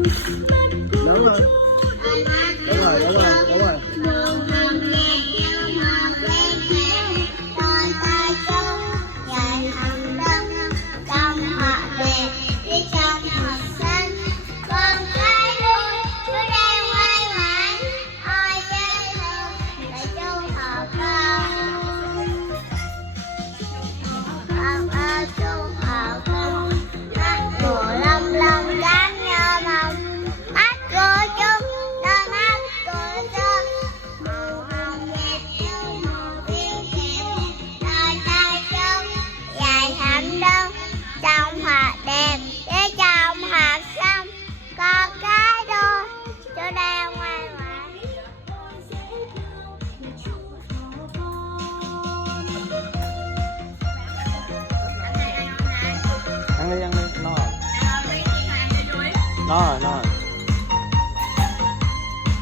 Đúng rồi. Đúng rồi, đúng rồi, đúng rồi. Trong hạt đẹp để trong hạt xong có cái đôi cho đang ngoan ngoãn. Ăn đi, no rồi. No rồi, no rồi.